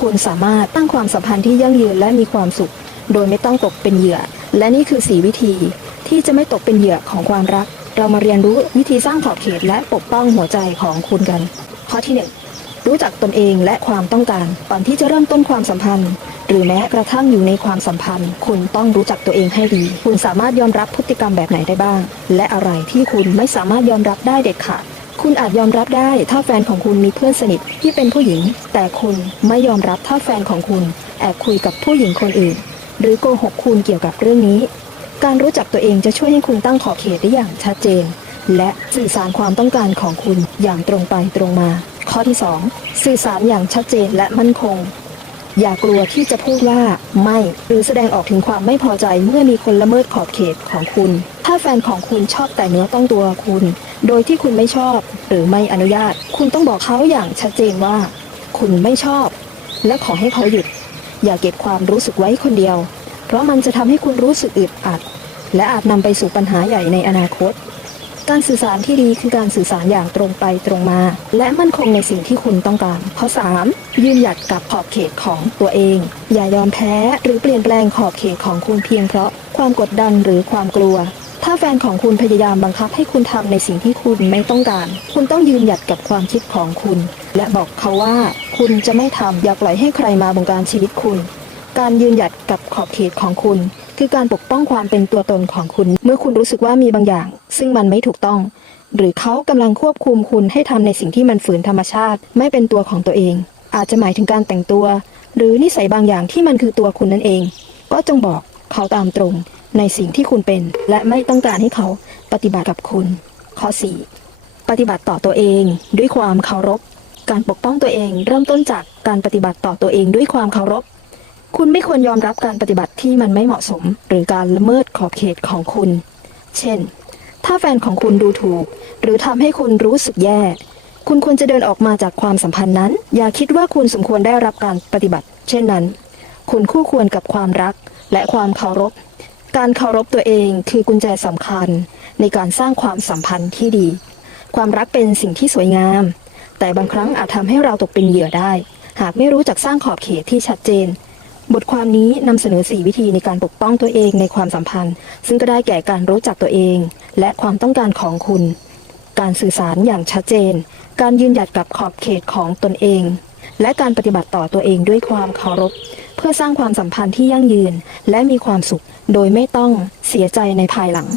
คุณสามารถตั้งความสัมพันธ์ที่ยั่งยืนและมีความสุข โดยไม่ต้องตกเป็นเหยื่อ และนี่คือสีวิธี ที่จะไม่ตกเป็นเหยื่อของความรัก เรามาเรียนรู้วิธีสร้างขอบเขตและปกป้องหัวใจของคุณกัน ข้อที่หนึ่งรู้จักตนเองและความต้องการก่อนที่จะเริ่มต้นความสัมพันธ์ หรือแม้กระทั่งอยู่ในความสัมพันธ์ คุณต้องรู้จักตัวเองให้ดี คุณสามารถยอมรับพฤติกรรมแบบไหนได้บ้าง และอะไรที่คุณไม่สามารถยอมรับได้เด็ดขาด คุณอาจยอมรับได้ถ้าแฟนของคุณมีเพื่อนสนิทที่เป็นผู้หญิง แต่คุณไม่ยอมรับถ้าแฟนของคุณแอบคุยกับผู้หญิงคนอื่น หรือโกหกคุณเกี่ยวกับเรื่องนี้ การรู้จักตัวเองจะช่วยให้คุณตั้งขอบเขตได้อย่างชัดเจน และสื่อสารความต้องการของคุณอย่างตรงไปตรงมา ข้อที่ 2 สื่อสารอย่างชัดเจนและมั่นคง อย่ากลัวที่จะพูดว่าไม่หรือแสดงออกถึงความไม่พอใจเมื่อมีคนละเมิดขอบเขตของคุณ ถ้าแฟนของคุณชอบแต่เนื้อต้องตัวคุณ โดยที่คุณไม่ชอบหรือไม่อนุญาต คุณต้องบอกเขาอย่างชัดเจนว่า คุณไม่ชอบ และขอให้เขาหยุด อย่าเก็บความรู้สึกไว้คนเดียว เพราะมันจะทำให้คุณรู้สึกอึดอัด และอาจนำไปสู่ปัญหาใหญ่ในอนาคต การสื่อสารที่ดีคือการสื่อสารอย่างตรงไปตรงมา และมั่นคงในสิ่งที่คุณต้องการ ข้อ 3. ยืนหยัดกับขอบเขตของตัวเอง อย่ายอมแพ้หรือเปลี่ยนแปลงขอบเขตของคุณเพียงเพราะความกดดันหรือความกลัว ถ้าแฟนของคุณพยายามบังคับให้คุณทำในสิ่งที่คุณไม่ต้องการ คุณต้องยืนหยัดกับความคิดของคุณ และบอกเขาว่าคุณจะไม่ทำอย่าปล่อยให้ใครมาบงการชีวิตคุณ การยืนหยัดกับขอบเขตของคุณ คือการปกป้องความเป็นตัวตนของคุณ เมื่อคุณรู้สึกว่ามีบางอย่าง ซึ่งมันไม่ถูกต้อง หรือเขากำลังควบคุมคุณให้ทำในสิ่งที่มันฝืนธรรมชาติ ไม่เป็นตัวของตัวเอง อาจจะหมายถึงการแต่งตัว หรือนิสัยบางอย่างที่มันคือตัวคุณนั่นเอง ก็จงบอกเขาตามตรง ในสิ่งที่คุณเป็น และไม่ต้องการให้เขาปฏิบัติกับคุณ ข้อ 4 ปฏิบัติต่อตัวเองด้วยความเคารพ การปกป้องตัวเอง เริ่มต้นจากการปฏิบัติต่อตัวเองด้วยความเคารพ คุณไม่ควรยอมรับการปฏิบัติที่มันไม่เหมาะสม หรือการละเมิดขอบเขตของคุณ เช่น ถ้าแฟนของคุณดูถูก หรือทำให้คุณรู้สึกแย่ คุณควรจะเดินออกมาจากความสัมพันธ์นั้น อย่าคิดว่าคุณสมควรได้รับการปฏิบัติ เช่นนั้น คุณคู่ควรกับความรักและความเคารพ การเคารพตัวเองคือกุญแจสำคัญในการสร้างความสัมพันธ์ที่ดี ความรักเป็นสิ่งที่สวยงาม แต่บางครั้งอาจทำให้เราตกเป็นเหยื่อได้ หากไม่รู้จักสร้างขอบเขตที่ชัดเจน บทความนี้นำเสนอ 4 วิธีในการปกป้องตัวเองในความสัมพันธ์ ซึ่งก็ได้แก่การรู้จักตัวเอง และความต้องการของคุณ การสื่อสารอย่างชัดเจน การยืนหยัดกับขอบเขตของตนเอง และการปฏิบัติต่อตัวเองด้วยความเคารพ เพื่อสร้างความสัมพันธ์ที่ยั่งยืน และมีความสุข โดยไม่ต้องเสียใจในภายหลัง